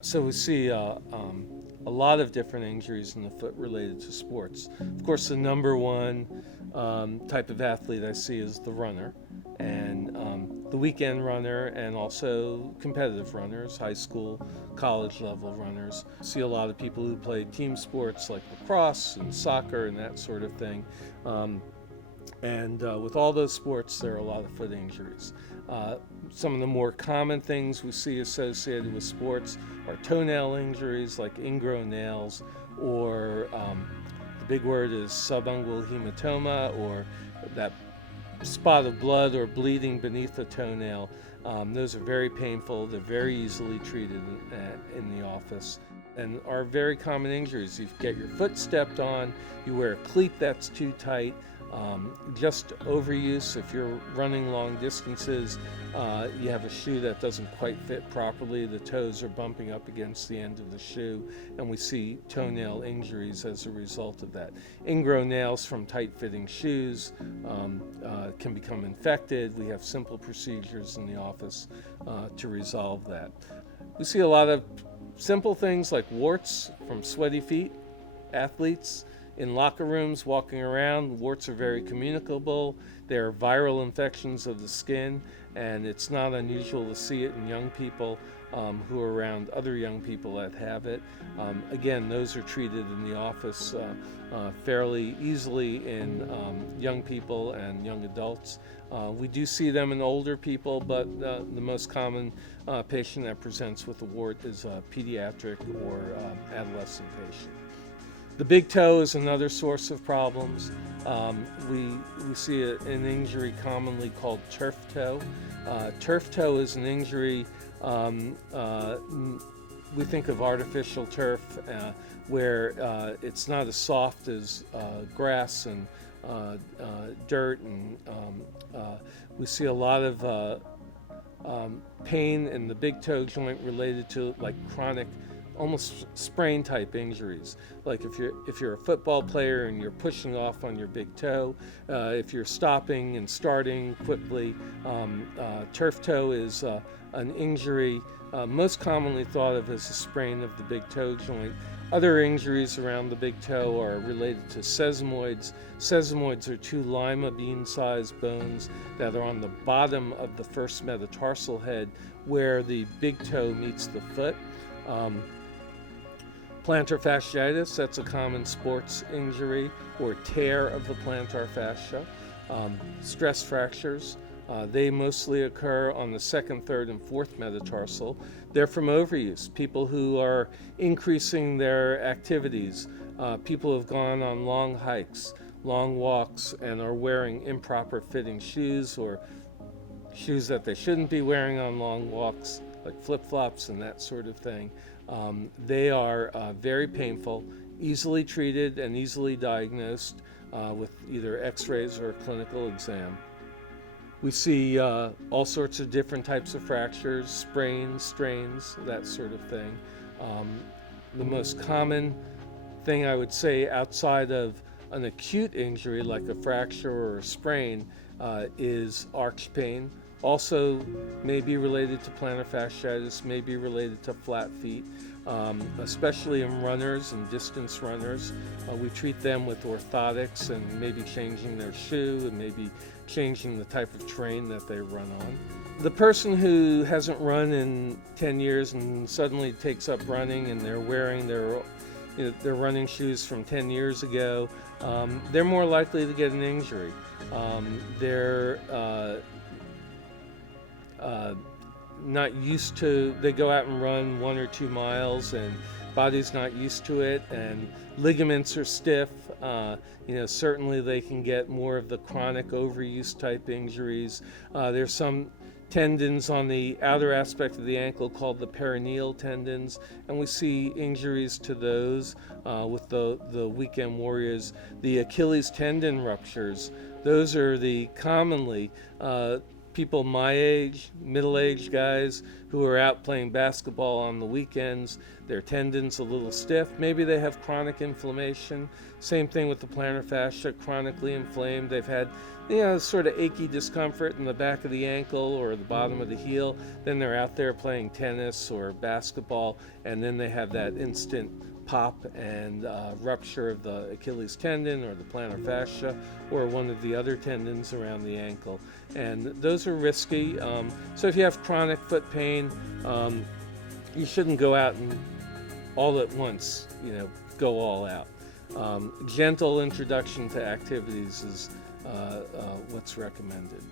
So we see a lot of different injuries in the foot related to sports. Of course, the number one type of athlete I see is the runner, and the weekend runner, and also competitive runners, high school, college level runners. See a lot of people who play team sports like lacrosse and soccer and that sort of thing. And with all those sports, there are a lot of foot injuries. Some of the more common things we see associated with sports are toenail injuries like ingrown nails, or the big word is subungual hematoma, or that spot of blood or bleeding beneath the toenail. Those are very painful. They're very easily treated in the office and are very common injuries. You get your foot stepped on, you wear a cleat that's too tight, just overuse. If you're running long distances, you have a shoe that doesn't quite fit properly, the toes are bumping up against the end of the shoe, and we see toenail injuries as a result of that. Ingrown nails from tight-fitting shoes can become infected. We have simple procedures in the office to resolve that. We see a lot of simple things like warts from sweaty feet, athletes in locker rooms walking around. Warts are very communicable. They're viral infections of the skin, and it's not unusual to see it in young people who are around other young people that have it. Again, those are treated in the office fairly easily in young people and young adults. We do see them in older people, but the most common patient that presents with a wart is a pediatric or adolescent patient. The big toe is another source of problems. We see an injury commonly called turf toe. Turf toe is an injury, we think of artificial turf, where it's not as soft as grass and dirt, and we see a lot of pain in the big toe joint related to like chronic, almost sprain type injuries. Like if you're a football player and you're pushing off on your big toe, if you're stopping and starting quickly, turf toe is an injury most commonly thought of as a sprain of the big toe joint. Other injuries around the big toe are related to sesamoids. Sesamoids are two lima bean-sized bones that are on the bottom of the first metatarsal head where the big toe meets the foot. Plantar fasciitis, that's a common sports injury, or tear of the plantar fascia. Stress fractures, they mostly occur on the second, third, and fourth metatarsal. They're from overuse, people who are increasing their activities, people who have gone on long hikes, long walks, and are wearing improper fitting shoes, or shoes that they shouldn't be wearing on long walks, like flip-flops and that sort of thing. They are very painful, easily treated and easily diagnosed with either x-rays or a clinical exam. We see all sorts of different types of fractures, sprains, strains, that sort of thing. The most common thing I would say outside of an acute injury like a fracture or a sprain is arch pain. Also may be related to plantar fasciitis, may be related to flat feet, especially in runners and distance runners. We treat them with orthotics and maybe changing their shoe and maybe changing the type of terrain that they run on. The person who hasn't run in 10 years and suddenly takes up running and they're wearing their running shoes from 10 years ago, they're more likely to get an injury. They're not used to, they go out and run 1 or 2 miles and body's not used to it, and ligaments are stiff. Certainly they can get more of the chronic overuse type injuries. There's some tendons on the outer aspect of the ankle called the peroneal tendons, and we see injuries to those with the weekend warriors. The Achilles tendon ruptures, those are the commonly people my age, middle-aged guys who are out playing basketball on the weekends. Their tendon's a little stiff. Maybe they have chronic inflammation. Same thing with the plantar fascia, chronically inflamed. They've had sort of achy discomfort in the back of the ankle or the bottom of the heel. Then they're out there playing tennis or basketball, and then they have that instant pop and rupture of the Achilles tendon or the plantar fascia or one of the other tendons around the ankle. And those are risky. So if you have chronic foot pain, you shouldn't go out and all at once, go all out. Gentle introduction to activities is what's recommended.